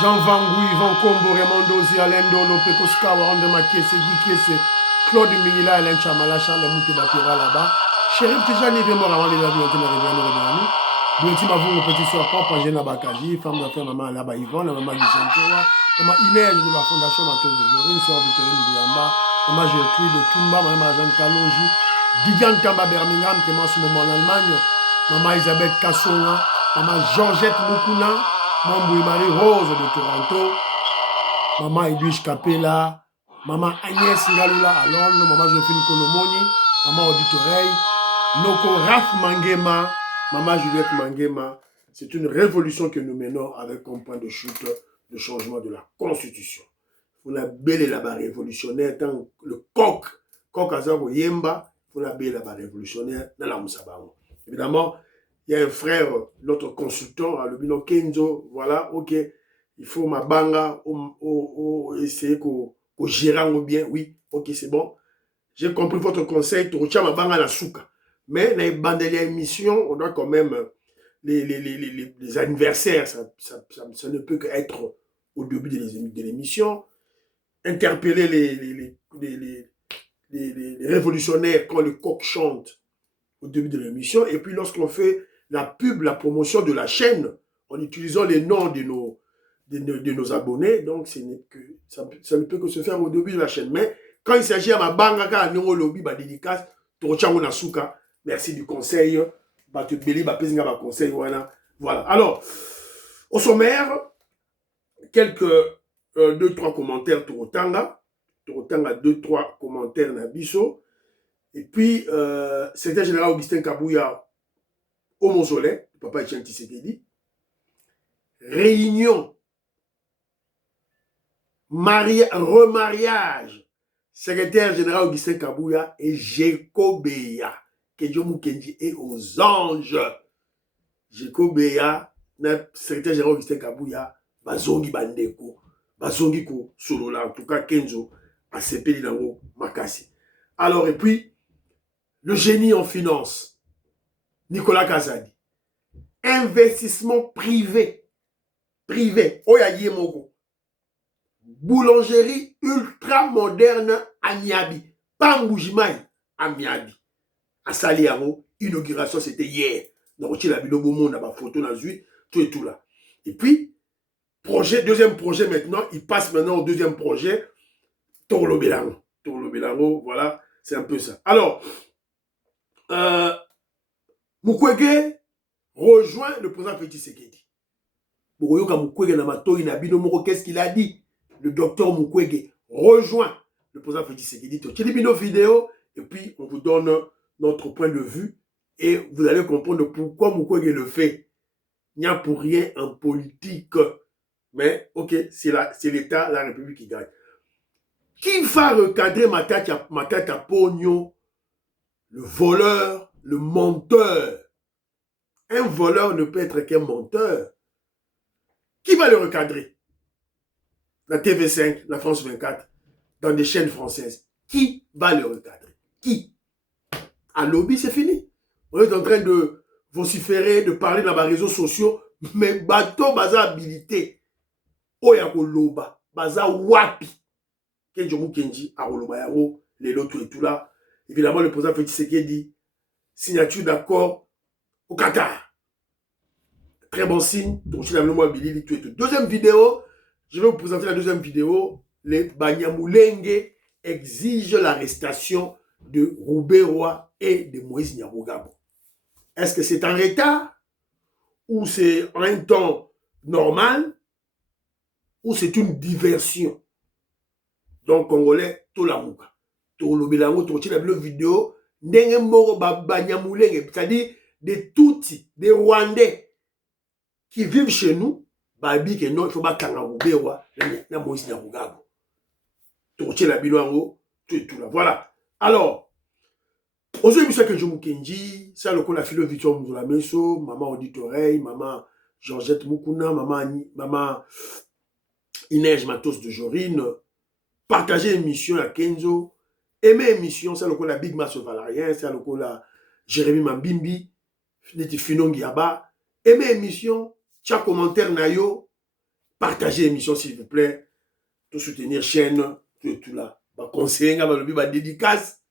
Jean Vangou, Yvan Kombo, Raymond Dozi, Alain Dolo, Pekoska, Warande Makiese, Guy Kiese, Claude Mingila, Alain Chamala, Charles Mouté Bapira là-bas. Chérif Tijani, Rémor, avant de la vie, on a réveillé. Beauty Mavou, petit soir propre, Angèle Bakaji, femme d'affaires, maman là-bas, Yvonne, la maman Gisèle maman Inès de la Fondation Matos de Jorine, soeur Victorine Bouyamba, maman Gertrude de Tumba, maman Jeanne Kalonji, Didiane Tamba Birmingham, Clémence Moment en Allemagne, maman Elisabeth Kassonga, maman Georgette Mukuna, maman Marie Rose de Toronto, maman Edwige Capella, maman Agnès Ngalula à Londres, maman Joséphine Kolomoni, maman Auditoreille, Noko Raf Mangema, maman Juliette Mangema. C'est une révolution que nous menons avec comme point de chute le changement de la Constitution. Vous la belle là-bas révolutionnaire, tant le coq Azabo Yemba, vous la belle là-bas révolutionnaire dans la Moussabao. Évidemment, il y a un frère, notre consultant, le Bino Kenzo, voilà, ok, il faut ma banga, essayer qu'au gérant bien, oui, ok, c'est bon. J'ai compris votre conseil, tu retiens ma banga la souka. Mais dans les bandes d'émission, on doit quand même, les anniversaires, ça ne peut qu'être au début de l'émission, interpeller les révolutionnaires quand le coq chante au début de l'émission, et puis lorsqu'on fait la pub, la promotion de la chaîne, en utilisant les noms de nos abonnés, donc ça ne peut que se faire au début de la chaîne. Mais quand il s'agit à ma banque, à Nongo Lobby, ma dédicace, merci du conseil, voilà. Alors, au sommaire, quelques 2-3 commentaires Torotanga, 2-3 commentaires Nabiso, et puis secrétaire général Augustin Kabouya au mausolée, papa Etienne Tshisekedi, réunion, remariage, secrétaire général Augustin Kabouya et Jekobeya, Kedjomu Kenji et aux anges. Jekobeya, secrétaire général Augustin Kabouya, Bazongi Bandeko, Bazongi Ko Solola, en tout cas Kenzo, a sepeli nango Makasi. Alors, et puis, le génie en finance, Nicolas Kazadi. Investissement privé, Oya Yemogo. Boulangerie ultra moderne à Niabi. Pamboujimai à Niabi. À Saliaro, inauguration, c'était hier. Donc, il a vu le beau monde, la photo, la zui, tout et tout là. Et puis, deuxième projet maintenant, il passe maintenant au deuxième projet, Torlo Belango, voilà, c'est un peu ça. Alors, Mukwege rejoint le président Félix Tshisekedi. Qu'est-ce qu'il a dit? Le docteur Mukwege rejoint le président Félix Tshisekedi. Tu as nos vidéos et puis on vous donne notre point de vue et vous allez comprendre pourquoi Mukwege le fait. Il n'y a pour rien en politique. Mais ok, c'est l'État, la République qui gagne. Qui va recadrer Matata Pogno? Le voleur, le menteur. Un voleur ne peut être qu'un menteur. Qui va le recadrer? La TV5, la France 24, dans des chaînes françaises. Qui va le recadrer? Qui? À lobby, c'est fini. On est en train de vociférer, de parler dans les réseaux sociaux, mais bateau, baza habilité. Oyako loba, baza wapi. Kenjomu Kenji, Aroloba Yaro, les lotos et tout là. Évidemment, le président Félix Tshisekedi, signature d'accord au Qatar. Très bon signe. Donc, je l'ai tout. Deuxième vidéo, je vais vous présenter la deuxième vidéo. Les Banyamulenge exigent l'arrestation de Roubaix-Roy et de Moïse Nyarugabo. Est-ce que c'est en retard ou c'est en un temps normal ou c'est une diversion? Donc, Congolais, tout la mouka. Tout le bilango, tout la vidéo. C'est-à-dire des Tutsis, des Rwandais qui vivent chez nous, babi que non, il faut pas Roubaix-Roy et Moïse Nyarugabo. Tout la bilango, tout là. Voilà. Alors, aujourd'hui, je que je Kenji, ça le qu'on a fait le vidéo de la meso, maman Auditoreille, maman Georgette Mukuna, maman Inès Matos de Jorine, partager l'émission à Kenzo, aimer l'émission, ça le qu'on a Big Mass Valarien, ça le qu'on a Jérémy Mambimbi, Neti Finongi Yaba, aimer l'émission, chaque commentaire nayo, partagez l'émission s'il vous plaît, tout soutenir chaîne, tout là. Conseiller, dédicace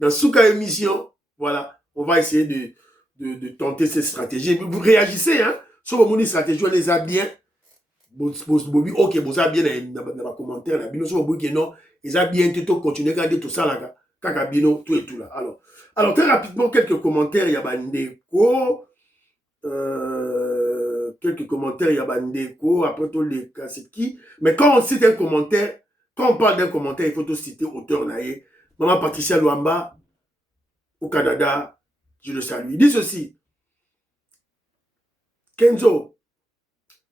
dans Souka émission. Voilà, on va essayer de tenter cette stratégie. Vous réagissez, hein? Si vous avez une stratégie, on les a bien. Ok, vous avez bien dans les commentaires. Si vous avez non, ils ont bien tout continuer à dire tout ça là. Kakabino, tout et tout là. Alors très rapidement, quelques commentaires. Il y a Bandeko. Quelques commentaires. Il y a Bandeko. Après tout, les cas, c'est qui? Mais quand on cite un commentaire, quand on parle d'un commentaire, il faut tout citer auteur naïe. Maman Patricia Luamba, au Canada, je le salue. Il dit ceci. Kenzo,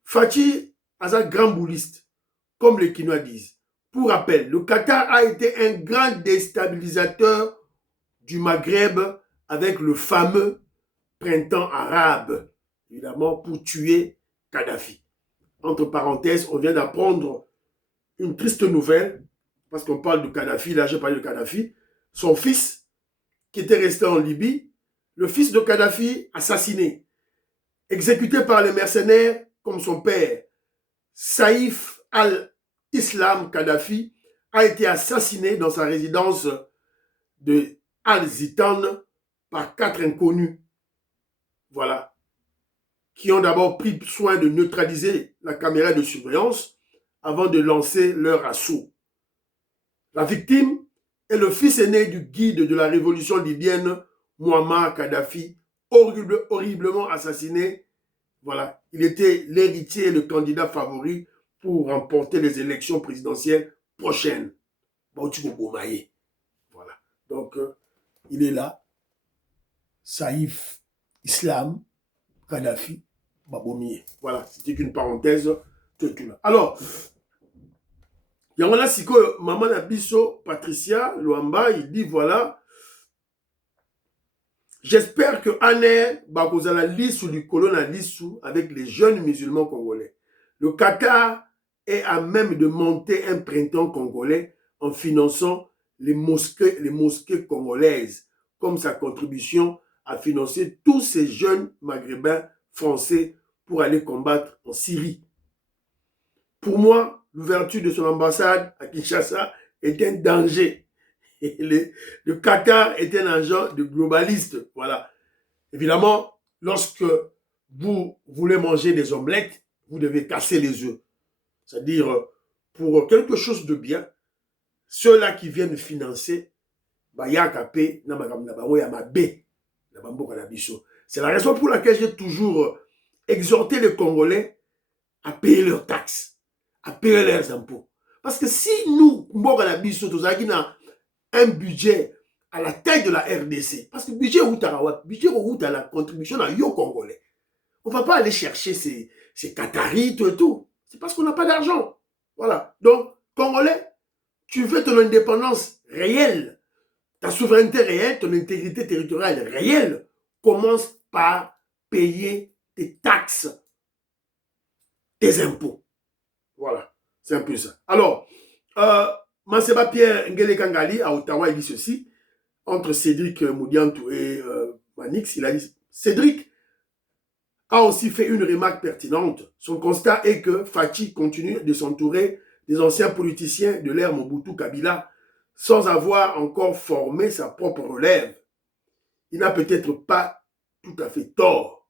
Fachi a un grand bouliste, comme les Quinois disent. Pour rappel, le Qatar a été un grand déstabilisateur du Maghreb avec le fameux printemps arabe, évidemment, pour tuer Kadhafi. Entre parenthèses, on vient d'apprendre une triste nouvelle, parce qu'on parle de Kadhafi, là j'ai parlé de Kadhafi, son fils, qui était resté en Libye, le fils de Kadhafi assassiné, exécuté par les mercenaires comme son père, Saïf al-Islam Kadhafi, a été assassiné dans sa résidence de Al-Zitan par 4 inconnus. Voilà. Qui ont d'abord pris soin de neutraliser la caméra de surveillance avant de lancer leur assaut. La victime est le fils aîné du guide de la révolution libyenne, Muammar Kadhafi, horriblement assassiné. Voilà. Il était l'héritier et le candidat favori pour remporter les élections présidentielles prochaines. Voilà. Donc, il est là. Saïf Islam Kadhafi Babomier. Voilà, c'était qu'une parenthèse. Alors, il y a un siko maman Nabiso Patricia Luamba, il dit voilà, j'espère que Anne Bakozala Lissou du colon Lissou avec les jeunes musulmans congolais. Le Qatar est à même de monter un printemps congolais en finançant les mosquées congolaises, comme sa contribution à financer tous ces jeunes maghrébins français pour aller combattre en Syrie. Pour moi, l'ouverture de son ambassade à Kinshasa est un danger. Et le Qatar est un agent de globaliste. Voilà. Évidemment, lorsque vous voulez manger des omelettes, vous devez casser les œufs. C'est-à-dire, pour quelque chose de bien, ceux-là qui viennent financer, c'est la raison pour laquelle j'ai toujours exhorté les Congolais à payer leurs taxes, à payer leurs impôts. Parce que si nous, un budget à la taille de la RDC, parce que le budget est à la contribution à Yo Congolais. On ne va pas aller chercher ces Qataris, tout et tout. C'est parce qu'on n'a pas d'argent. Voilà. Donc, Congolais, tu veux ton indépendance réelle, ta souveraineté réelle, ton intégrité territoriale réelle, commence par payer tes taxes, tes impôts. Voilà, c'est un peu ça. Alors, Manseba Pierre Ngele Kangali à Ottawa, il dit ceci, entre Cédric Moudiantou et Manix, il a dit, Cédric a aussi fait une remarque pertinente. Son constat est que Fachi continue de s'entourer des anciens politiciens de l'ère Mobutu Kabila sans avoir encore formé sa propre relève. Il n'a peut-être pas tout à fait tort.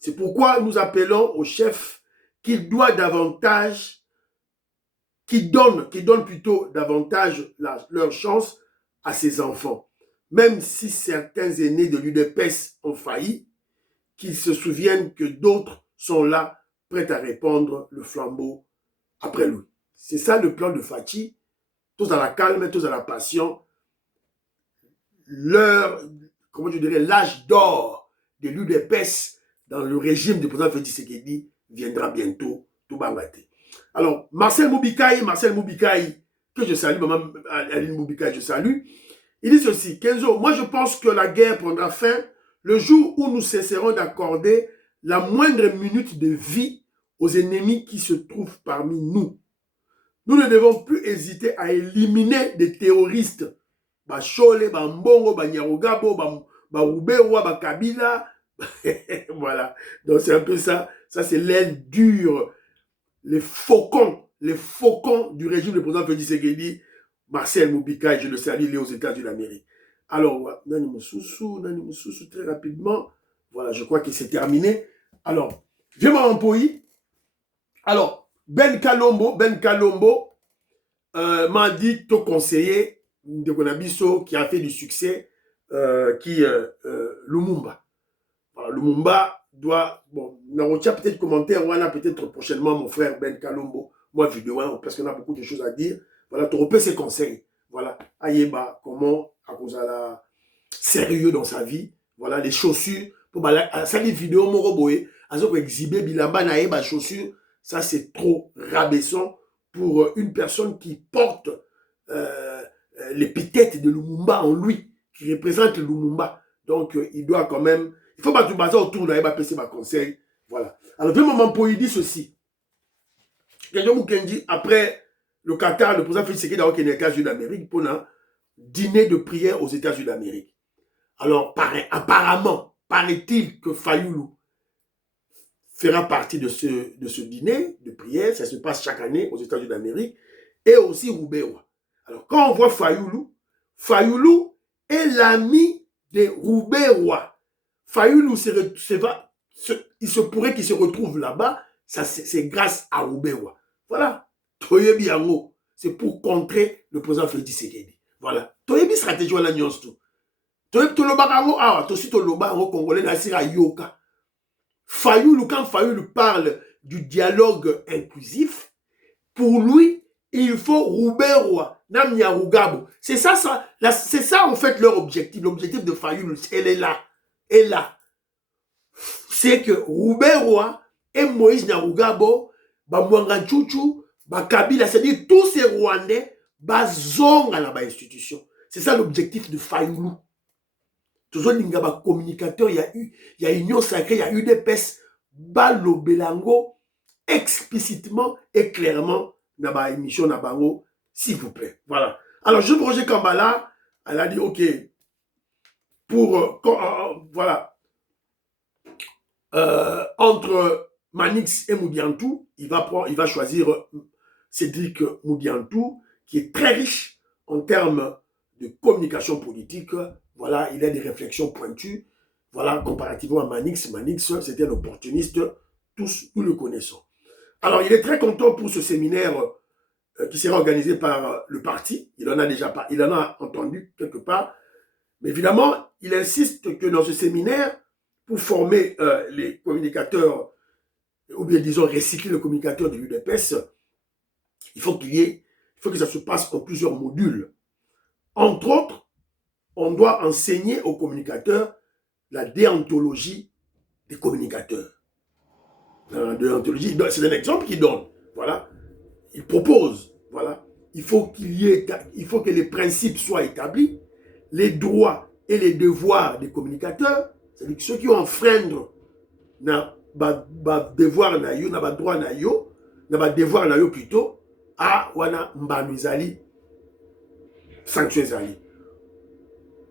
C'est pourquoi nous appelons au chef qu'il doit davantage, qu'il donne plutôt davantage leur chance à ses enfants. Même si certains aînés de l'UDPS ont failli, qu'ils se souviennent que d'autres sont là, prêts à répandre le flambeau après lui. C'est ça le plan de Fachi, tous à la calme, tous à la passion. L'âge d'or de l'UDPS dans le régime du président Félix Tshisekedi viendra bientôt tout bangaté. Alors, Marcel Moubikaï, que je salue, maman Aline Moubikaï, je salue, il dit ceci, Kenzo, moi je pense que la guerre prendra fin le jour où nous cesserons d'accorder la moindre minute de vie aux ennemis qui se trouvent parmi nous. Nous ne devons plus hésiter à éliminer des terroristes. Bachole, Bambongo, Banyarogabo, Barubewa, Bakabila. Voilà. Donc c'est un peu ça. Ça, c'est l'aile dure les faucons du régime du président Félix Tshisekedi, Marcel Moubika, et je le salue, il est aux États-Unis d'Amérique. Alors, Nani Moussoussou, très rapidement. Voilà, je crois que c'est terminé. Alors, je m'empoie. Alors, Ben Kalombo m'a dit, ton conseiller de Konabiso, qui a fait du succès, Lumumba. Voilà, Lumumba doit, bon, on retient peut-être commentaire, voilà, peut-être prochainement mon frère Ben Kalombo, moi vidéo, hein, parce qu'on a beaucoup de choses à dire. Voilà, tu repères ses conseils. Voilà, Ayeba, comment, à cause de la sérieux dans sa vie. Voilà, les chaussures, pour ça, les vidéos, mon roboé, à ce qu'on exhiber, bilamba, naïba, chaussures, ça c'est trop rabaissant pour une personne qui porte l'épithète de Lumumba en lui, qui représente Lumumba. Donc, il doit quand même, il faut pas tout baser autour de passer ma conseil. Voilà. Alors, deux moments pour il dit ceci. Kenjo Mukendi, après le Qatar, le président Félix Tshisekedi a été aux États-Unis d'Amérique pour un dîner de prière aux États-Unis d'Amérique. Alors, apparemment, paraît-il que Fayoulou fera partie de ce dîner de prière. Ça se passe chaque année aux États-Unis d'Amérique. Et aussi Roubewa. Alors, quand on voit Fayoulou est l'ami de Roubewa. Fayoulou, il se pourrait qu'il se retrouve là-bas. C'est grâce à Roubewa. Voilà. Toyebi Yango, c'est pour contrer le président Félix Tshisekedi. Voilà. Toyebi stratégie wala nyonso tout. Toyebi toloba kango awa, tosi toloba kango congolais nasira yoka. Fayoulou, quand Fayoulou parle du dialogue inclusif, pour lui, il faut Roubewa, Namia Rougabo. C'est ça, c'est ça en fait leur objectif. L'objectif de Fayoulou, elle est là. Et là. C'est que Roubewa et Moïse Nyarugabo, Bamouanga Tchouchou, Kabila, c'est-à-dire tous ces Rwandais, bazonga dans l'institution. C'est ça l'objectif de Fayoulou. Toujours l'ingaba communicateur, il y a Union Sacrée, il y a UDPS, Balo Belango, explicitement et clairement, dans ma émission, dans Bango, s'il vous plaît. Voilà. Alors, je Roger Kambala, elle a dit, OK, pour, voilà, entre Manix et Moudiantou, il va choisir Cédric Moudiantou, qui est très riche en termes de communication politique. Voilà, il a des réflexions pointues. Voilà, comparativement à Manix. Manix, c'était un opportuniste, tous nous le connaissons. Alors, il est très content pour ce séminaire qui sera organisé par le parti. Il en a entendu quelque part. Mais évidemment, il insiste que dans ce séminaire, pour former les communicateurs, ou bien disons recycler les communicateurs de l'UDPS, il faut que ça se passe en plusieurs modules. Entre autres, on doit enseigner aux communicateurs la déontologie des communicateurs. Déontologie, c'est un exemple qu'il donne. Voilà. Il propose. Voilà. Il faut que les principes soient établis, les droits et les devoirs des communicateurs, c'est-à-dire que ceux qui ont enfreindre na devoir na yo, na droit na yo, na devoir na yo plutôt, à wana mbanu zali, sanction zali.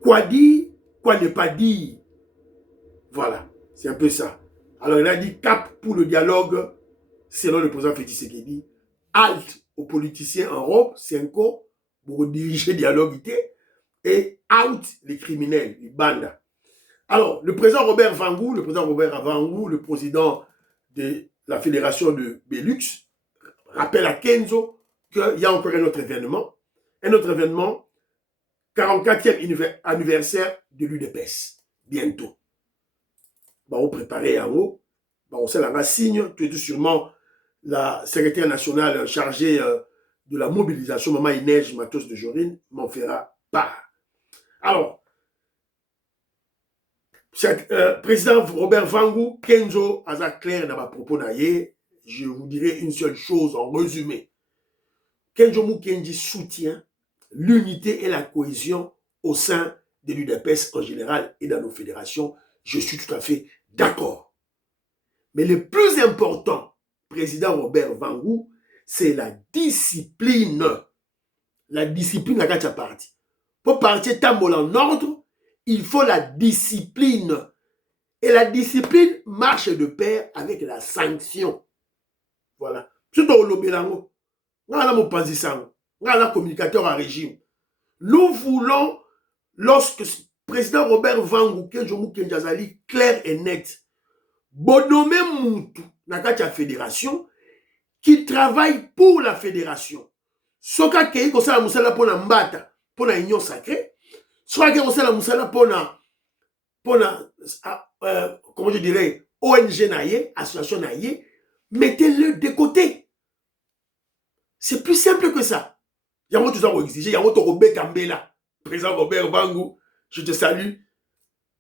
Quoi dire, quoi ne pas dire. Voilà, c'est un peu ça. Alors il a dit cap pour le dialogue, selon le président Félix Tshisekedi, halte aux politiciens en robe, 5 ans, pour diriger le dialogue, et out les criminels, les bandes. Alors, le président Robert Vangou, le président de la fédération de Belux, rappelle à Kenzo qu'il y a encore un autre événement, 44e anniversaire de l'UDPS, bientôt. On préparer à haut, on sait la signe, tu es tout sûrement la secrétaire nationale chargée de la mobilisation, Maman Inège Matos de Jorine, m'en fera part. Alors, président Robert Vangou, Kenzo, Aza clair dans ma propos naïe, je vous dirai une seule chose en résumé. Kenzo Mukendi soutient l'unité et la cohésion au sein de l'UDPS en général et dans nos fédérations. Je suis tout à fait d'accord. Mais le plus important, président Robert Vangou, c'est la discipline. La discipline à la partie. Pour partir tambour en ordre, il faut la discipline. Et la discipline marche de pair avec la sanction. Voilà. C'est dans le Bélango. Nous avons un communicateur à régime. Nous voulons, lorsque le président Robert Vangu, Kenjomu Kenjazali, clair et net, bonhommé Moutou, dans la fédération, qui travaille pour la fédération. Soka Kei, comme ça, la moussala pour la mbata, pour la union sacrée. Soka Kei, comme ça, la moussala pour la, comment je dirais, ONG naïe, association naïe, mettez-le de côté. C'est plus simple que ça. Il y a tout ça pour exiger. Il y a tout Robert Kambela, président Robert Vangu, je te salue.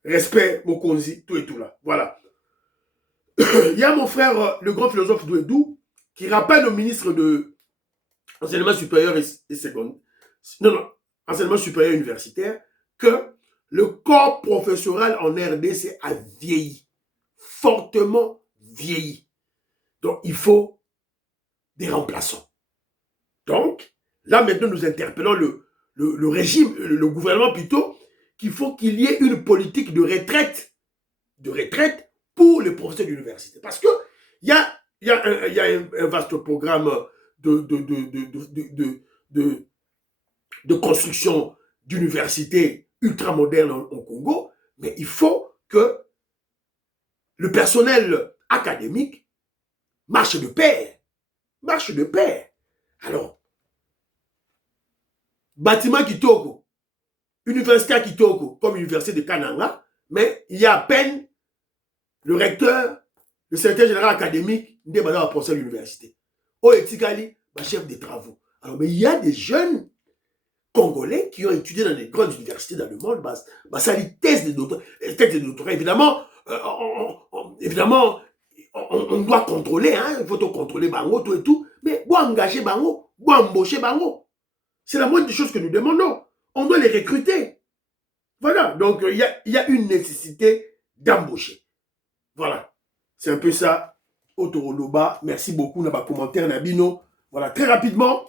Respect, Mokonzi, tout et tout là. Voilà. Il y a mon frère, le grand philosophe Douedou, qui rappelle au ministre de l'enseignement supérieur et secondaire, non, enseignement supérieur universitaire, que le corps professoral en RDC a vieilli, fortement vieilli. Donc, il faut des remplaçants. Donc, là, maintenant, nous interpellons le régime, le gouvernement plutôt, qu'il faut qu'il y ait une politique de retraite pour les professeurs d'université. Parce qu'il y a un vaste programme de construction d'universités ultramodernes au Congo, mais il faut que le personnel académique marche de pair. Alors, bâtiment Kitoko, université à Kitoko, comme l'université de Kananga, mais il y a à peine le recteur, le secrétaire général académique, n'est pas dans la l'université. Au Etikali, chef des travaux. Alors, mais il y a des jeunes Congolais qui ont étudié dans les grandes universités dans le monde, ça les thèses de doctorat. Évidemment, on doit contrôler, hein, il faut contrôler Bango, tout et tout, mais bon engager Bango, bon embaucher Bango. C'est la moindre des choses que nous demandons. On doit les recruter. Voilà, donc il y a une nécessité d'embaucher. Voilà, c'est un peu ça. Otoroloba, merci beaucoup, dans commentaire Nabino. Voilà, très rapidement,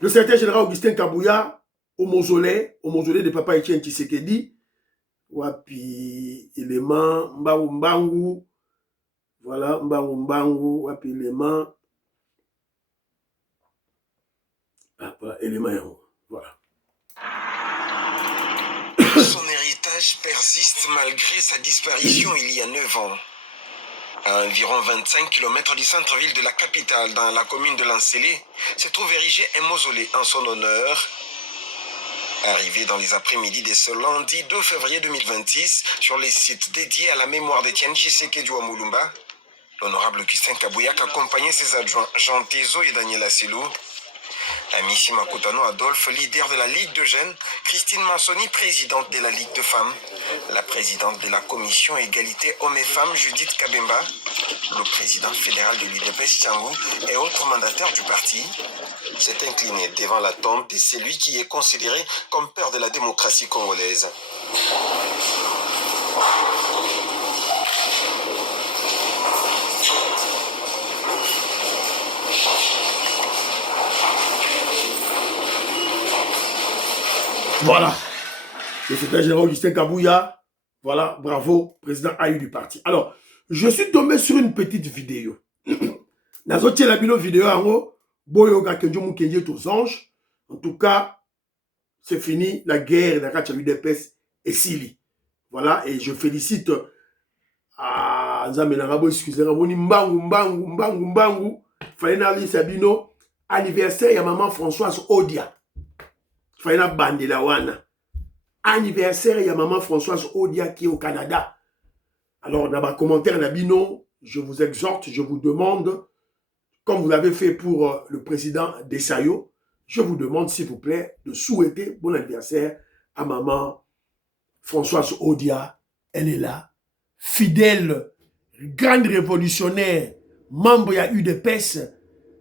le secrétaire général Augustin Kabouya, au mausolée de Papa Etienne Tshisekedi, wapi élément, Mbangu, voilà, Mbangu, wapi élément, élément, voilà. Son héritage persiste malgré sa disparition il y a 9 ans. À environ 25 km du centre-ville de la capitale, dans la commune de Lancélé, se trouve érigé un mausolée en son honneur. Arrivé dans les après-midi de ce lundi 2 février 2026, sur les sites dédiés à la mémoire d'Etienne Tshisekedi Mulumba, l'honorable Augustin Kabouyak accompagnait ses adjoints Jean Tezo et Daniel Asselou, Amici Makutano Adolphe, leader de la Ligue de Jeunes, Christine Mansoni, présidente de la Ligue de Femmes, la présidente de la Commission Égalité Hommes et Femmes, Judith Kabemba, le président fédéral de l'UDPS Tiangou et autres mandataires du parti, s'est incliné devant la tombe de celui qui est considéré comme père de la démocratie congolaise. Voilà, le secrétaire général Augustin Kabouya, voilà, bravo, président AU du parti. Alors, je suis tombé sur une petite vidéo. Nazotie la vidéo en haut, Boyoga Kenjomu Kenje aux anges. En tout cas, c'est fini, la guerre dans la UDPS et Sili. Voilà, et je félicite à Nzamenarabo, excusez-moi, Mbangu, Faina Sabino, anniversaire, il y a maman Françoise Odia. Faina Bandelawana. Anniversaire, il y a maman Françoise Odia qui est au Canada. Alors, dans ma commentaire, Nabino, je vous exhorte, je vous demande, comme vous l'avez fait pour le président Desayo, je vous demande, s'il vous plaît, de souhaiter bon anniversaire à maman Françoise Odia. Elle est là, fidèle, grande révolutionnaire, membre de UDPS,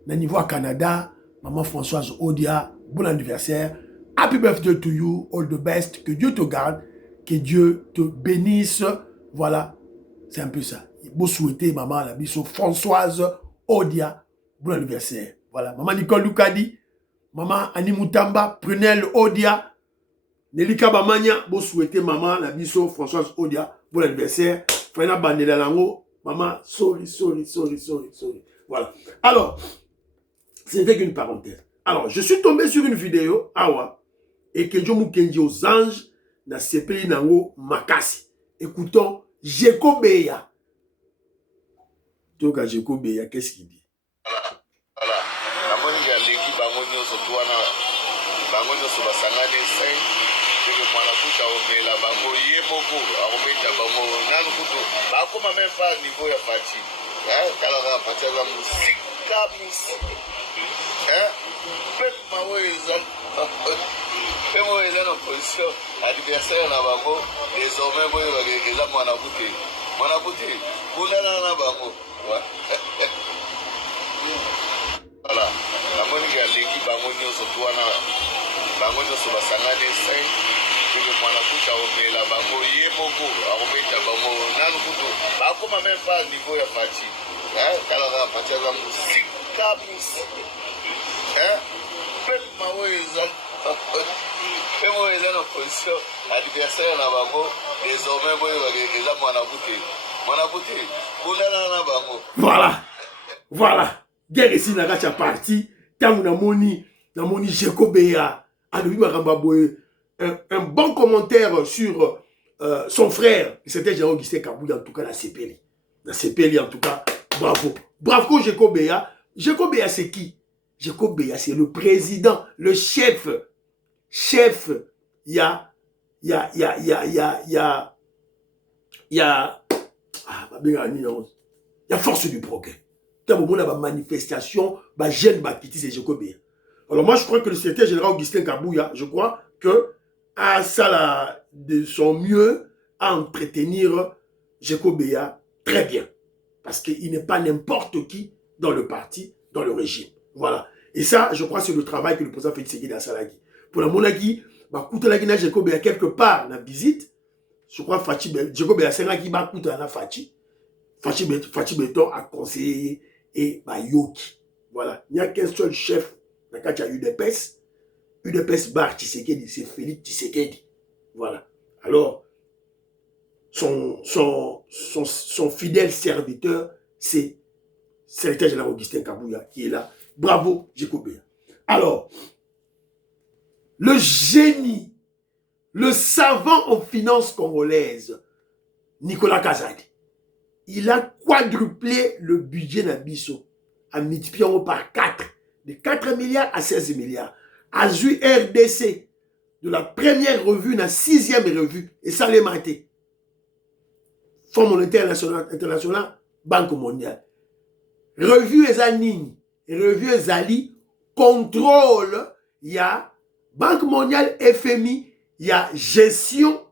au niveau à Canada. Maman Françoise Odia, bon anniversaire. Happy birthday to you, all the best. Que Dieu te garde, que Dieu te bénisse. Voilà, c'est un peu ça. Beau souhaiter, maman, la biso Françoise Odia, bon anniversaire. Voilà, maman Nicole Lukadi, maman Annie Moutamba, Prunelle Odia, Nelika Bamania, beau souhaiter, maman, la biso Françoise Odia, bon anniversaire. Faina Bandela Lango, maman, sorry. Voilà. Alors, Ce n'était qu'une parenthèse. Alors, je suis tombé sur une vidéo, awa, et que Jomu Kenji aux anges, na sepeli nango makasi. Écoutons, Jeko Beya. Donc, Jeko Beya, qu'est-ce qu'il dit? Voilà. La monnaie de l'équipe, la monnaie de Sotoana, la monnaie de Sobasangane, c'est que moi, la couche à Omé, la bango, Yemoko, à Omé, la bango, Nanukuto, la comme même pas niveau de Fati. Kalara, Fati, la musique, la musique. Même Maoueza, même Maoueza, en position, adversaire, la bango, désormais, moi, il a mon abouté. Mon abouté, vous n'avez pas bango. Voilà. La monnaie de l'équipe, la monnaie de Sotoana, la monnaie de Sobasangane, c'est que moi, la couche à Omé, la bango, Yemoko, à Omé, la bango, Nanukuto, la comme même pas niveau de Fati. Kalara, Fati, la musique, la musique. Même Maoueza, même Maoueza, en position, adversaire, la bango, désormais, moi, il a mon abouté. Mon abouté, vous n'avez pas bango. Voilà. Voilà. Guerre ici, na gacha parti. Tant na moni Jeko Beya. Un bon commentaire sur son frère. C'était Jean-Augustin Kabouya, en tout cas, la CPL. La CPL, en tout cas, bravo. Bravo, Jeko Beya. Jeko Beya, c'est qui? Jeko Beya, c'est le président, le chef. Chef, il y a force du progrès. Quand on a une manifestation, bah jeune bah quitter c'est Jeko Beya. Alors moi je crois que le secrétaire général Augustin Kabouya, je crois que a ça de son mieux à entretenir Jeko Beya très bien, parce qu'il n'est pas n'importe qui dans le parti, dans le régime. Voilà. Et ça, je crois, c'est le travail que le président Félix Tshisekedi a salagi. Pour la monaki, bah coûte la Guinée Jeko Beya quelque part la visite. Je crois Fachi Jeko Beya c'est là qui va coûter la Fachi. Fachi Beton a conseillé et bah Yoki. Voilà. Il n'y a qu'un seul chef dans le cas de UDPS. UDPS Bar Tshisekedi, c'est Félix Tshisekedi. Voilà. Alors, son fidèle serviteur, c'est secrétaire général Augustin Kabouya qui est là. Bravo, Jeko Beya. Alors, le génie, le savant en finances congolaises, Nicolas Kazadi, il a quadruplé le budget Nabiso en multipliant par 4, de 4 milliards à 16 milliards. Azu RDC, de la première revue à la 6e revue, et ça l'est maté. Fonds monétaire international, Banque mondiale. Revue Ezanini, revue Ezali, contrôle, il y a Banque mondiale, FMI, il y a gestion,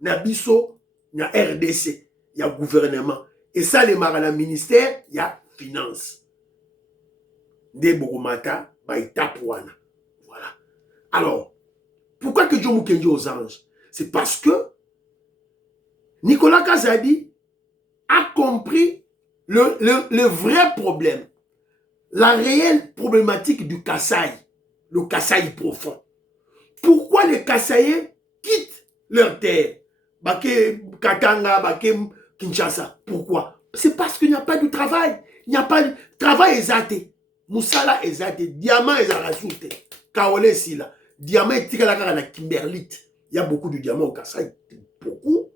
Nabiso, il y a RDC, il y a gouvernement. Et ça, les marins, le ministère, il y a finance. Des Boromata, Baïtapouana. Voilà. Alors, pourquoi que Jomu Kenji aux anges? C'est parce que Nicolas Kazadi a compris le vrai problème, la réelle problématique du Kasaï, le Kasaï profond. Pourquoi les Kasaïens quittent leur terre? Baké Katanga, Baké Kinshasa. Pourquoi? C'est parce qu'il n'y a pas de travail. Il n'y a pas de travail exaté. Moussala exaté. Diamant exarasouté. Kaolé sila. Diamant est tiré la kimberlite. Il y a beaucoup de diamants au Kasaï. Beaucoup.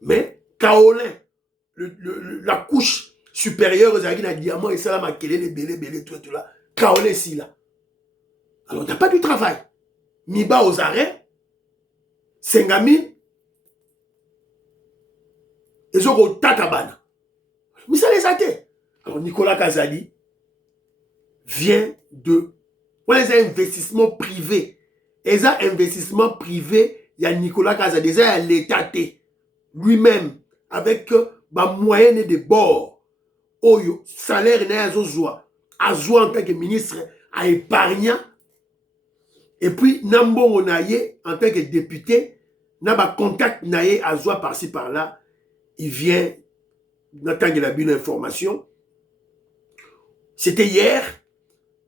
Mais kaolin, la couche supérieure aux agines à diamant et ça là, makelele, belé, tout là. Kaolé sila. Alors, il n'y a pas de travail. Miba aux arrêts. Sengami. Et au Tatabana. Mais ça les a été. Alors Nicolas Kazadi vient de les investissements privés. Et ça, investissement privé, il y a Nicolas Kazadi, il y a l'État lui-même, avec moyenne de bord. Oyo, salaire n'a à en tant que ministre, à épargnant. Et puis, Nambo Onaye, en tant que député, n'a pas contact naye à Zoua par-ci par-là. Il vient, Nathan il a une information. C'était hier,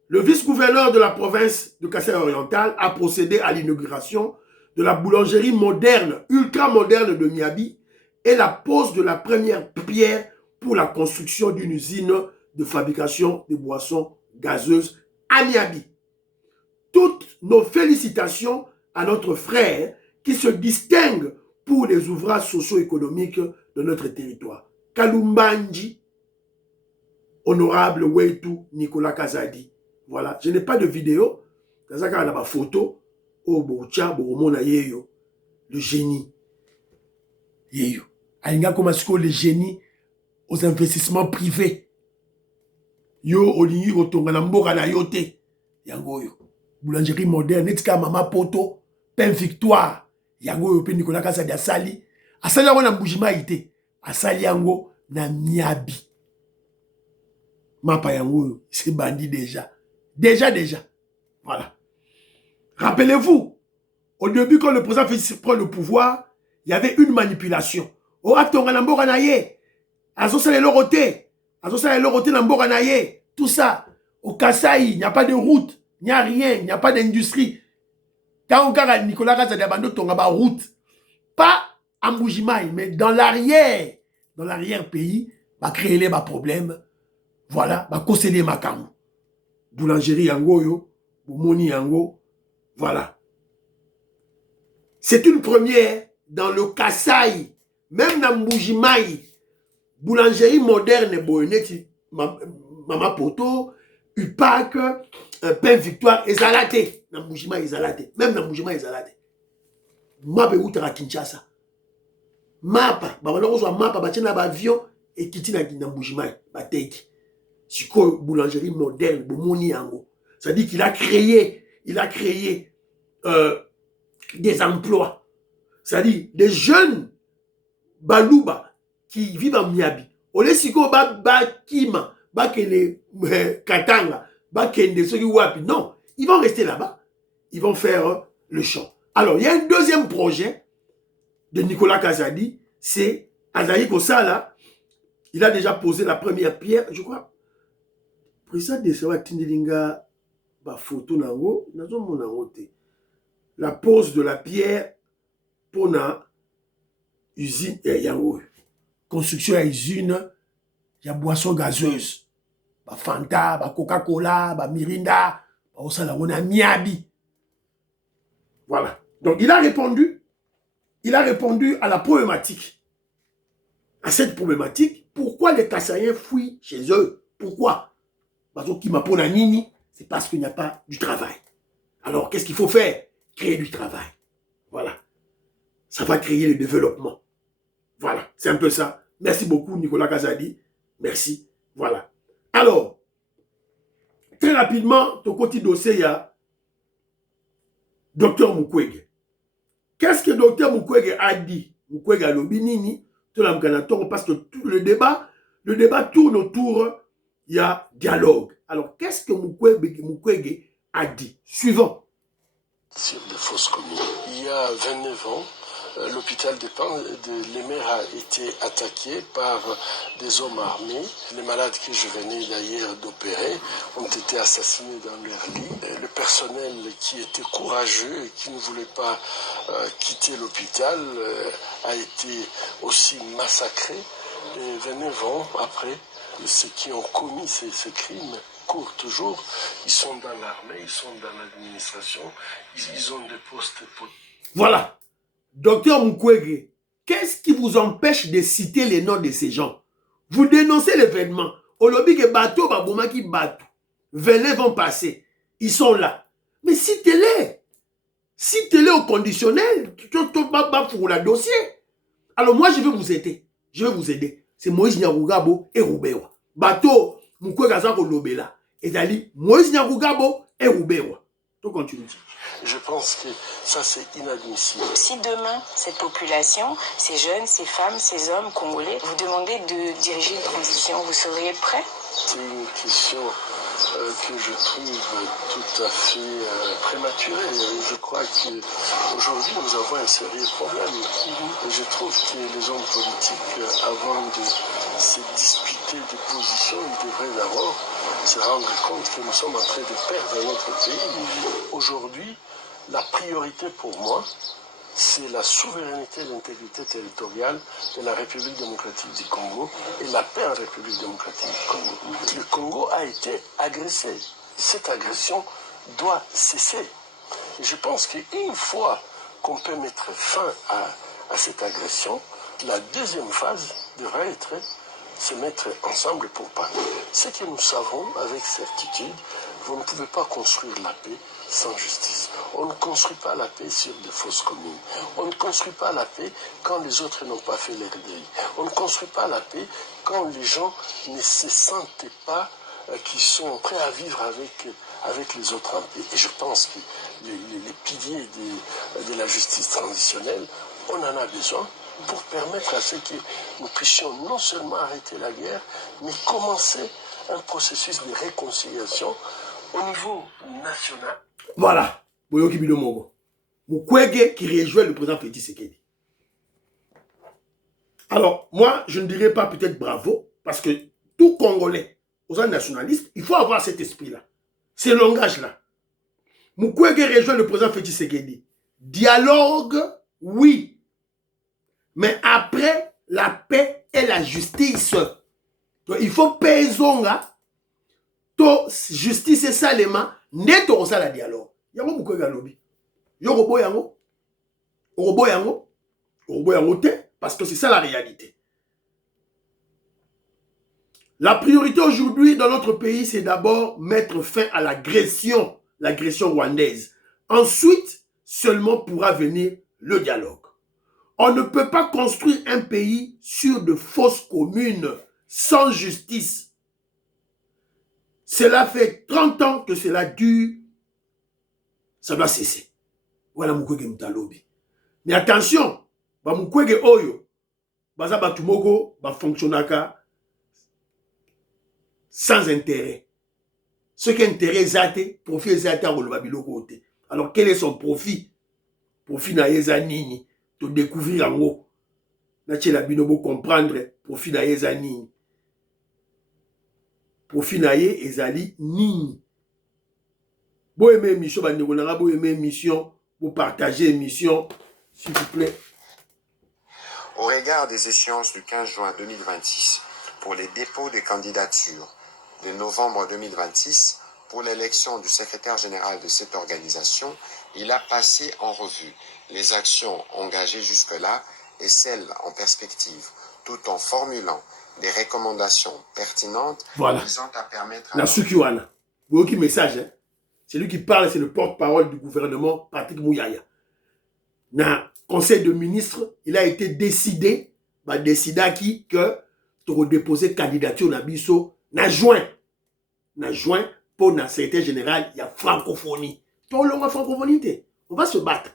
le vice-gouverneur de la province de Kasaï-Oriental a procédé à l'inauguration de la boulangerie moderne, ultra moderne de Miabi et la pose de la première pierre pour la construction d'une usine de fabrication de boissons gazeuse à Miabi. Toutes nos félicitations à notre frère qui se distingue pour les ouvrages socio-économiques de notre territoire. Kalumbanji, honorable Weitu Nicolas Kazadi. Voilà, je n'ai pas de vidéo. Dans un cas, on a ma photo. Oh, le génie. Yeyo. Aïnga Komasiko, le génie aux investissements privés. Yo, Olingi, Otonganambo, Yote. Yangoyo. Boulangerie moderne, Netka Mama Poto, Pain Victoire. Yangoyo, Pe Nicolas Kazadi, Asali. Asali, on a Boujima ité. Asali, Yango, na Miabi. Mapa Yangoyo, c'est bandit déjà. Déjà. Voilà. Rappelez-vous, au début, quand le président Félix prend le pouvoir, il y avait une manipulation. Oh, Atonganambo, Ranaye. Azosale Loroté. Azosale Loroté, Nambo, Ranaye. Tout ça. Au Kasaï, il n'y a pas de route. Il n'y a rien. Il n'y a pas d'industrie. Quand on regarde Nicolas Kazadi Abando, on a route. Pas à Moujimaï, mais dans l'arrière. Dans l'arrière-pays, va créer les problèmes. Voilà, va causer les macam. Boulangerie Yango, Boumoni Yango. Voilà. C'est une première dans le Kasaï. Même dans Moujimaï. Boulangerie moderne, Boeneti, Mama Poto, Upak, Pain Victoire, Ezalate. Dans Moujimaï, Ezalate. Même dans Moujimaï, Ezalate. Mapa Outara Kinshasa. Mapa. Mapa, Batiena Bavion, et Kitina dans Moujimaï, Bateki. C'est quoi boulangerie moderne, Boumoni Yango. C'est-à-dire qu'il a créé, des emplois. C'est-à-dire des jeunes Balouba qui vivent en Miabi. Ole siko Kima, Kene Katanga, Kende Soki Wapi. Non, ils vont rester là-bas. Ils vont faire le champ. Alors, il y a un deuxième projet de Nicolas Kazadi, c'est Azaï Kosala. Il a déjà posé la première pierre, je crois. Président de Sewa Tindelinga, photo nango, nazo monango te. La pose de la pierre pour la usine yango. Construction à usine, il y a boisson gazeuse. Fanta, Coca-Cola, Mirinda, on a Miabi. Voilà. Donc il a répondu à la problématique. À cette problématique, pourquoi les Kassaïens fuient chez eux? Pourquoi? Parce qu'il m'a pour Nini, c'est parce qu'il n'y a pas du travail. Alors qu'est-ce qu'il faut faire? Créer du travail. Voilà. Ça va créer le développement. Voilà, c'est un peu ça. Merci beaucoup, Nicolas Kazadi. Merci. Voilà. Alors, très rapidement, ton côté dossier, il y a Dr Mukwege. Qu'est-ce que Dr Mukwege a dit? Mukwege a lobi nini? Parce que le débat tourne autour, il y a dialogue. Alors, qu'est-ce que Mukwege a dit? Suivant. Sur des fausses communes. Il y a 29 ans, l'hôpital de Lémer a été attaqué par des hommes armés. Les malades que je venais d'ailleurs d'opérer ont été assassinés dans leur lit. Le personnel qui était courageux et qui ne voulait pas quitter l'hôpital a été aussi massacré. Et 29 ans après, ceux qui ont commis ces crimes courent toujours. Ils sont dans l'armée, ils sont dans l'administration, ils ont des postes. Voilà. Docteur Mukwege, qu'est-ce qui vous empêche de citer les noms de ces gens? Vous dénoncez l'événement. Au lobby que bateau, Babomaki bateau. 29 ans passés. Ils sont là. Mais citez-les. Citez-les au conditionnel. Tu pour le dossier. Alors moi, je vais vous aider. C'est Moïse Nyarugabo et Roubewa. Bateau, Mukwege Azako Lobela. Et d'aller Moïse Nyarugabo et Roubewa. Tout continue. Je pense que ça, c'est inadmissible. Si demain, cette population, ces jeunes, ces femmes, ces hommes congolais, vous demandez de diriger une transition, vous seriez prêt? C'est une question que je trouve tout à fait prématurée. Je crois qu'aujourd'hui, nous avons un sérieux problème. Je trouve que les hommes politiques, avant de se disputer des positions, ils devraient d'abord se rendre compte que nous sommes en train de perdre notre pays. Aujourd'hui, la priorité pour moi, c'est la souveraineté et l'intégrité territoriale de la République démocratique du Congo et la paix en République démocratique du Congo. Le Congo a été agressé. Cette agression doit cesser. Et je pense qu'une fois qu'on peut mettre fin à cette agression, la deuxième phase devra être se mettre ensemble pour parler. Ce que nous savons avec certitude, vous ne pouvez pas construire la paix sans justice. On ne construit pas la paix sur de fausses communes. On ne construit pas la paix quand les autres n'ont pas fait leur deuil. On ne construit pas la paix quand les gens ne se sentent pas qu'ils sont prêts à vivre avec les autres en paix. Et je pense que les piliers de la justice transitionnelle, on en a besoin pour permettre à ce que nous puissions non seulement arrêter la guerre, mais commencer un processus de réconciliation au niveau national. Voilà. Boyoki Bilomongo. Mukwege qui rejoint le président Félix Tshisekedi. Alors, moi, je ne dirais pas peut-être bravo, parce que tout Congolais, aux nationalistes, il faut avoir cet esprit-là, ce langage-là. Mukwege rejoint le président Félix Tshisekedi. Dialogue, oui. Mais après, la paix et la justice. Donc, il faut paix zonga. To justice et salema. Neto ça la dialogue. Yango Mukwege lobi. Yorobo yango. Orobo yango. Orobo yango te. Parce que c'est ça la réalité. La priorité aujourd'hui dans notre pays, c'est d'abord mettre fin à l'agression rwandaise. Ensuite, seulement pourra venir le dialogue. On ne peut pas construire un pays sur de fausses communes, sans justice. Cela fait 30 ans que cela dure. Ça doit cesser. Voilà Mukwege Mutalobi. Mais attention, Mukwege Oyo, Baza Batumoko, fonctionnaka sans intérêt. Ce qui est intérêt zate, profit zate à Rolobabiloko. Alors quel est son profit? Profit na yeza nini? De découvrir en haut. Nache la binobo comprendre profit na yeza nini. Profit na ye ezali nini. Bo aimé émission, bo aimé émission, vous partagez émission, s'il vous plaît. Au regard des échéances du 15 juin 2026 pour les dépôts de candidatures de novembre 2026 pour l'élection du secrétaire général de cette organisation, il a passé en revue les actions engagées jusque-là et celles en perspective, tout en formulant des recommandations pertinentes visant à permettre... La Sukiwana, vous voyez qui message, hein? C'est lui qui parle, c'est le porte-parole du gouvernement, Patrick Mouyaya. Dans le conseil de ministres, il a été décidé, que tu déposer candidature dans Bisso, dans juin pour le secrétaire général, il y a francophonie. On va se battre.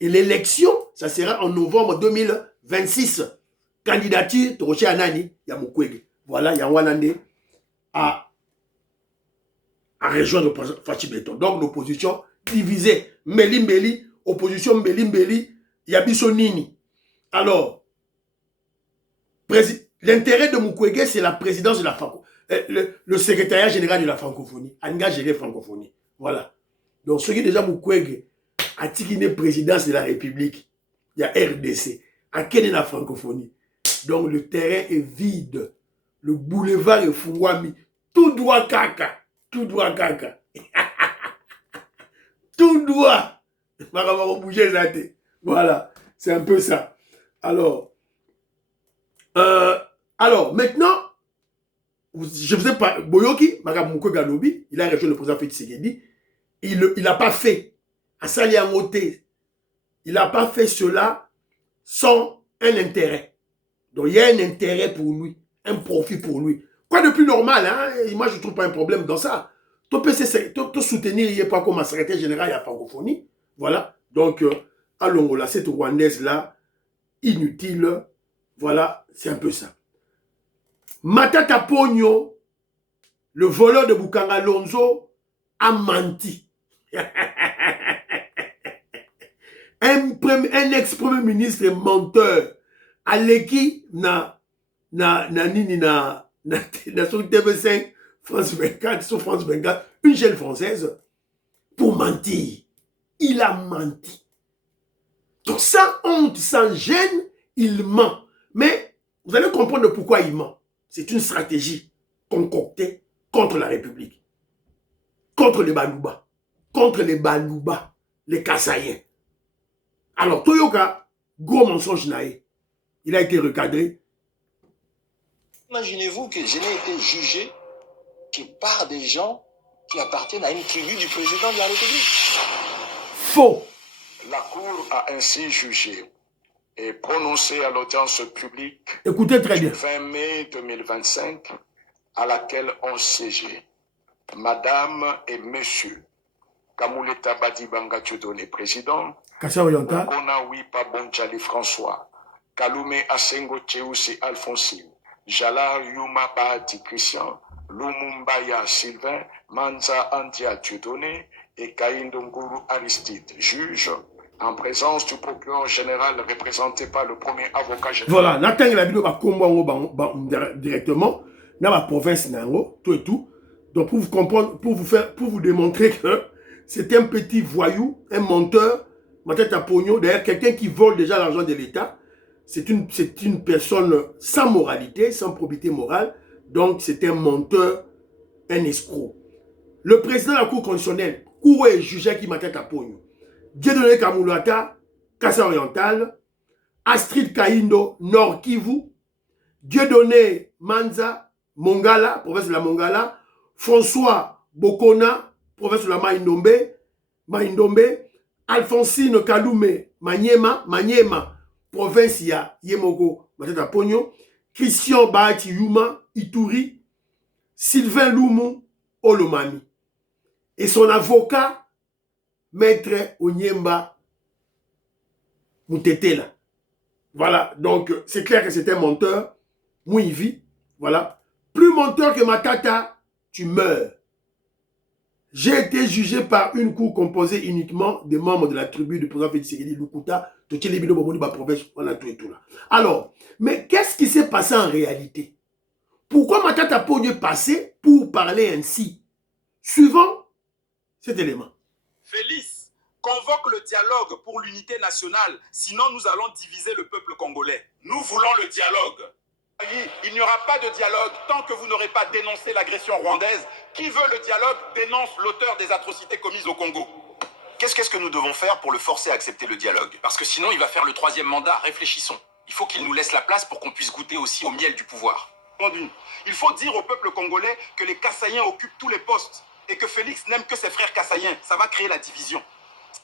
Et l'élection, ça sera en novembre 2026. Candidature, il y a Mukwege. Voilà, il y a Wanande à rejoindre Fachi Beton. Donc l'opposition divisée. Mbeli, opposition Mbeli, Yabiso Nini. Alors, l'intérêt de Mukwege, c'est la présidence de la francophonie. Le secrétariat général de la francophonie. Anga gérer francophonie. Voilà. Donc, ce qui est déjà Mukwege, a Tikine présidence de la République, il y a RDC. À quelle est la francophonie? Donc, le terrain est vide. Le boulevard est fouami. Tout doit caca. Tout doit caca. Tout doit. Voilà. C'est un peu ça. Alors, maintenant, je ne sais pas, Boyoki, Mukwege Lobi, il a rejoint le président Félix Tshisekedi. Il n'a pas fait. Il n'a pas fait cela sans un intérêt. Donc, il y a un intérêt pour lui, un profit pour lui. Quoi de plus normal, hein? Et moi, je ne trouve pas un problème dans ça. Tu peux soutenir, il n'y a pas comme un secrétaire général à la francophonie. Voilà. Donc, à Longola, cette Rwandaise-là, inutile. Voilà, c'est un peu ça. Matata Pogno, le voleur de Bukanga Lonzo, a menti. Un ex-premier ministre menteur. Aleki na sur TV5, France 24, sur France 24, une jeune française, pour mentir. il a menti. Donc sans honte, sans gêne, il ment. Mais vous allez comprendre pourquoi il ment. C'est une stratégie concoctée contre la République, contre les Balouba, les Kassaïens. Alors, Toyoka, gros mensonge naïe, il a été recadré. Imaginez-vous que je n'ai été jugé que par des gens qui appartiennent à une tribu du président de la République. Faux. La Cour a ainsi jugé et prononcé à l'audience publique Écoutez très bien. du 20 mai 2025 à laquelle ont siégé Madame et Monsieur Kamuleta Badibanga Dieudonné, président, Kassaï oriental. Kona Wipa Bonchali François, Kalume Asengo Tcheoussi Alphonsine, Jala Yuma Bahati Christian, Lumumbaya Sylvain, Manza Andia Dieudonné et Kaindonguru Aristide, juge en présence du procureur général représenté par le premier avocat général. Voilà, n'atteigne la vidéo directement dans la province Nango, tout et tout. Donc pour vous comprendre, pour vous démontrer que c'est un petit voyou, un menteur, ma tête à pognon, d'ailleurs quelqu'un qui vole déjà l'argent de l'État. C'est une personne sans moralité, sans probité morale. Donc c'est un menteur, un escroc. Le président de la Cour constitutionnelle, Koué jugé qui m'a tête à pognon. Dieudonné Kamulata, Kassaï oriental, Astrid Kaindo, Nord Kivu, Dieudonné Manza, Mongala, province de la Mongala, François Bokona, province de la Maïndombe, Alphonsine Kalume, Maniema, province ya Yemogo, Matata Pogno, Christian Bahati Yuma, Ituri, Sylvain Lumu, Olomami. Et son avocat, Maître Onyemba Moutetela. Voilà, donc c'est clair que c'est un menteur, Mouivi, voilà. Plus menteur que Matata, tu meurs. J'ai été jugé par une cour composée uniquement des membres de la tribu du président Félix Tshisekedi Lukuta, Tochelebino Bobondi province, voilà tout et tout là. Alors, mais qu'est-ce qui s'est passé en réalité? Pourquoi Matata Pogno est passé pour parler ainsi? Suivant cet élément. Félix, convoque le dialogue pour l'unité nationale, sinon nous allons diviser le peuple congolais. Nous voulons le dialogue. Il n'y aura pas de dialogue tant que vous n'aurez pas dénoncé l'agression rwandaise. Qui veut le dialogue dénonce l'auteur des atrocités commises au Congo. Qu'est-ce que nous devons faire pour le forcer à accepter le dialogue? Parce que sinon il va faire le 3e mandat, réfléchissons. Il faut qu'il nous laisse la place pour qu'on puisse goûter aussi au miel du pouvoir. Il faut dire au peuple congolais que les Kassaïens occupent tous les postes et que Félix n'aime que ses frères Kassaïens. Ça va créer la division.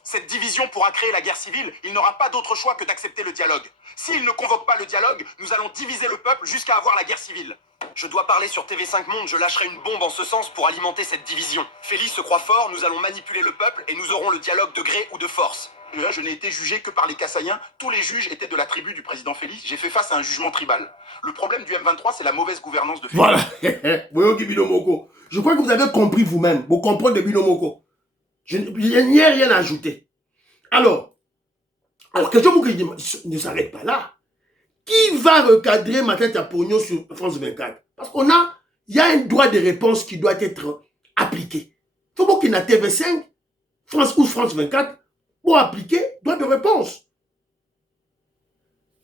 Cette division pourra créer la guerre civile. Il n'aura pas d'autre choix que d'accepter le dialogue. S'il ne convoque pas le dialogue, nous allons diviser le peuple jusqu'à avoir la guerre civile. Je dois parler sur TV5 Monde, je lâcherai une bombe en ce sens pour alimenter cette division. Félix se croit fort, nous allons manipuler le peuple et nous aurons le dialogue de gré ou de force. Là, je n'ai été jugé que par les Kassaïens. Tous les juges étaient de la tribu du président Félix. J'ai fait face à un jugement tribal. Le problème du M23, c'est la mauvaise gouvernance de Félix. Voilà. Je crois que vous avez compris vous-même. Vous comprenez Binomoko. Je n'y ai rien à ajouter. Alors, question que je dis, ne s'arrête pas là. Qui va recadrer ma tête à pognon sur France 24? Parce il y a un droit de réponse qui doit être appliqué. Il faut qu'il y ait TV5, France ou France 24, pour appliquer droit de réponse.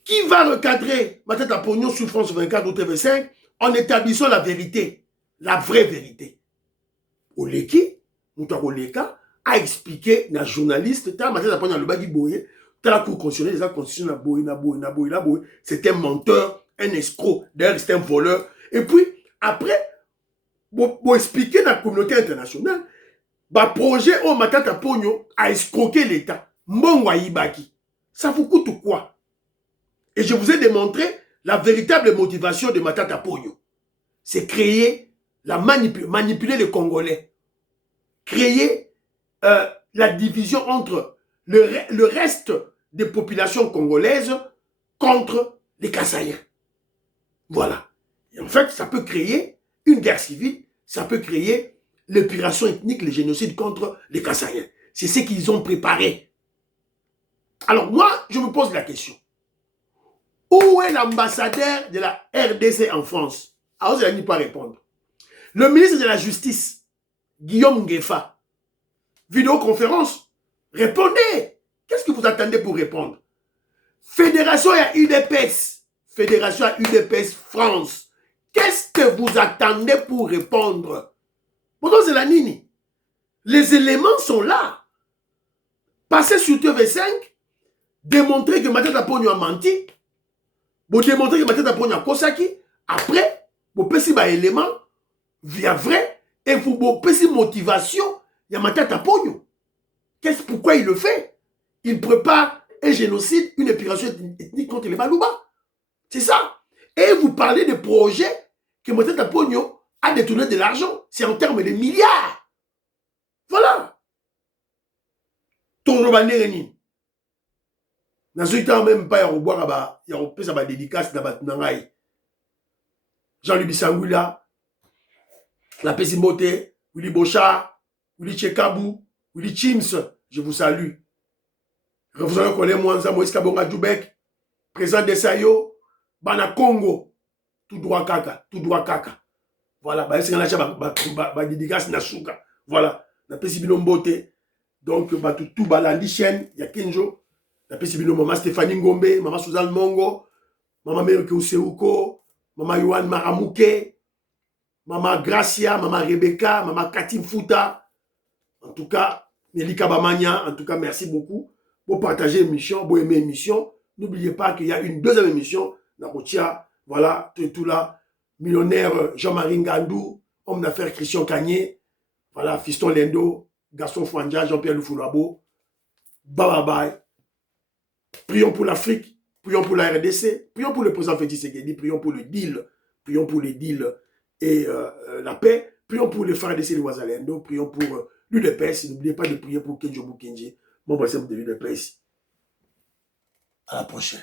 Qui va recadrer ma tête à pognon sur France 24 ou TV5 en établissant la vérité, la vraie vérité? Oleki, Moutakoleka, a expliqué na journaliste, ma tête à pognon le bagi boye, la cour constitutionnelle, les actes constitutionnels, c'est un menteur, un escroc, d'ailleurs c'est un voleur. Et puis, après, pour expliquer dans la communauté internationale, le projet au Matata Pogno a escroqué l'État. Mbongwa Ibaki. Ça vous coûte quoi? Et je vous ai démontré la véritable motivation de Matata Pogno. C'est créer, manipuler les Congolais. Créer la division entre le reste des populations congolaises contre les Kassaïens. Voilà. Et en fait, ça peut créer une guerre civile, ça peut créer l'épuration ethnique, le génocide contre les Kassaïens. C'est ce qu'ils ont préparé. Alors moi, je me pose la question. Où est l'ambassadeur de la RDC en France? Alors, je n'ai pas répondre. Le ministre de la Justice, Guillaume Nguefa, vidéoconférence, Répondez. Qu'est-ce que vous attendez pour répondre? Fédération à UDPS. Fédération à UDPS France. Qu'est-ce que vous attendez pour répondre? Pourtant, c'est la Nini. Les éléments sont là. Passez sur TV5, démontrer que Matata Pogno a menti, vous démontrer que Matata Pogno a Kosaki, après, vous passez par élément, via vrai, et vous passez motivation, il y a Matata Pogno. Pourquoi il le fait? Il prépare un génocide, une épuration ethnique contre les Balouba. C'est ça. Et vous parlez de projets que Matata Pogno a détourné de l'argent. C'est en termes de milliards. Voilà. Ton Robanéreni. Dans ce temps, même pas, il y a des dédicaces dans le Jean-Louis Bissangula, la Pesimote, Willy Bochard, Willy Tchekabou, Willy Chims, je vous salue. Vous allez connaître Mwanza, Moïse Kabonga Djoubek, président de Sayo, Bana Congo, tout droit kaka. Voilà, c'est un dédicace Nasuka. Voilà, la Pesibino Mbote, donc, tout la Lichen, il y a Kenjo, la Pesibino, maman Stéphanie Ngombe, maman Suzanne Mongo, maman Merke Oseuko, maman Yohan Maramouke, maman Gracia, maman Rebecca, maman Katim Fouta. En tout cas, Nelly Kabamania, en tout cas, merci beaucoup pour partager l'émission, pour aimer l'émission. N'oubliez pas qu'il y a une deuxième émission, voilà, tout là, millionnaire Jean-Marie Ngandou, homme d'affaires Christian Kagné, voilà, Fiston Lendo, Gaston Fouandja, Jean-Pierre Lufoulabo. Bye bye. Prions pour l'Afrique, prions pour la RDC, prions pour le président Félix Tshisekedi, prions pour le deal, prions pour les deals et la paix, prions pour les frères RDC et les Ouazalendo, prions pour l'UDPS. N'oubliez pas de prier pour Kenjo Bukenji, mon président de l'UDPS. À la prochaine.